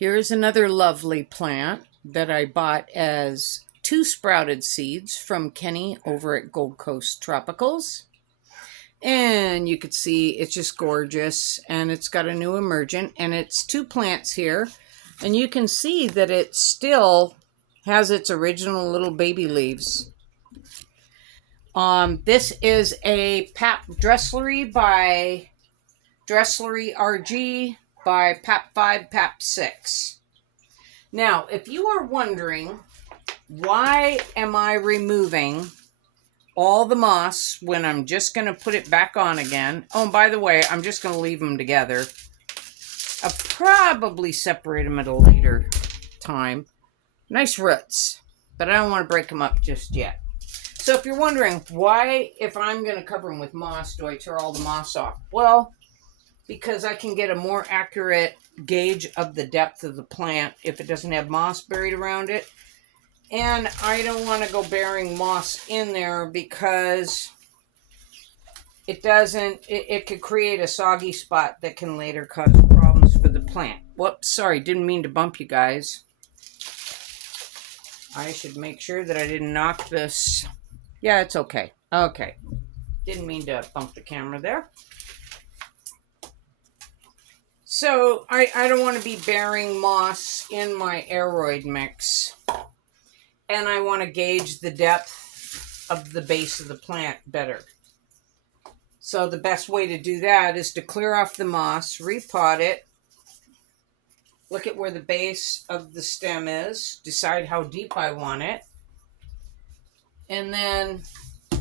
Here's another lovely plant that I bought as 2 sprouted seeds from Kenny over at Gold Coast Tropicals. And you can see it's just gorgeous, and it's got a new emergent, and it's 2 plants here. And you can see that it still has its original little baby leaves. This is a Dressleri by Dressleri RG by Pap5, Pap6. Now, if you are wondering, why am I removing all the moss when I'm just going to put it back on again? Oh, and by the way, I'm just going to leave them together. I'll probably separate them at a later time. Nice roots, but I don't want to break them up just yet. So if you're wondering why, if I'm going to cover them with moss, do I tear all the moss off? Well, because I can get a more accurate gauge of the depth of the plant if it doesn't have moss buried around it. And I don't want to go burying moss in there because it could create a soggy spot that can later cause problems for the plant. Whoops, sorry, didn't mean to bump you guys. I should make sure that I didn't knock this. Yeah, it's okay. Okay. Didn't mean to bump the camera there. So I don't want to be burying moss in my aeroid mix. And I want to gauge the depth of the base of the plant better. So the best way to do that is to clear off the moss, repot it, look at where the base of the stem is, decide how deep I want it, and then I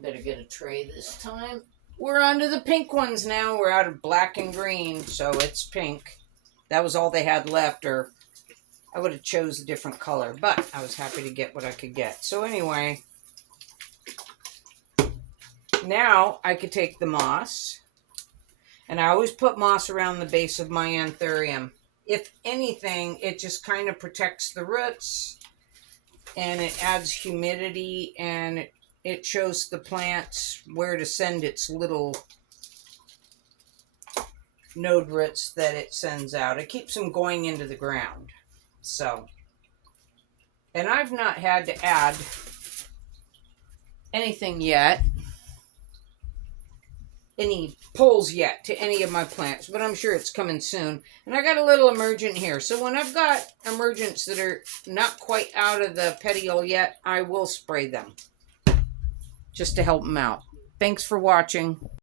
better get a tray this time. We're on to the pink ones now. We're out of black and green, so it's pink. That was all they had left, or I would have chose a different color, but I was happy to get what I could get. So anyway, now I could take the moss, and I always put moss around the base of my anthurium. If anything, it just kind of protects the roots, and it adds humidity, and it shows the plants where to send its little node roots that it sends out. It keeps them going into the ground. So, and I've not had to add anything yet, any poles yet to any of my plants, but I'm sure it's coming soon. And I got a little emergent here. So when I've got emergents that are not quite out of the petiole yet, I will spray them just to help them out. Thanks for watching.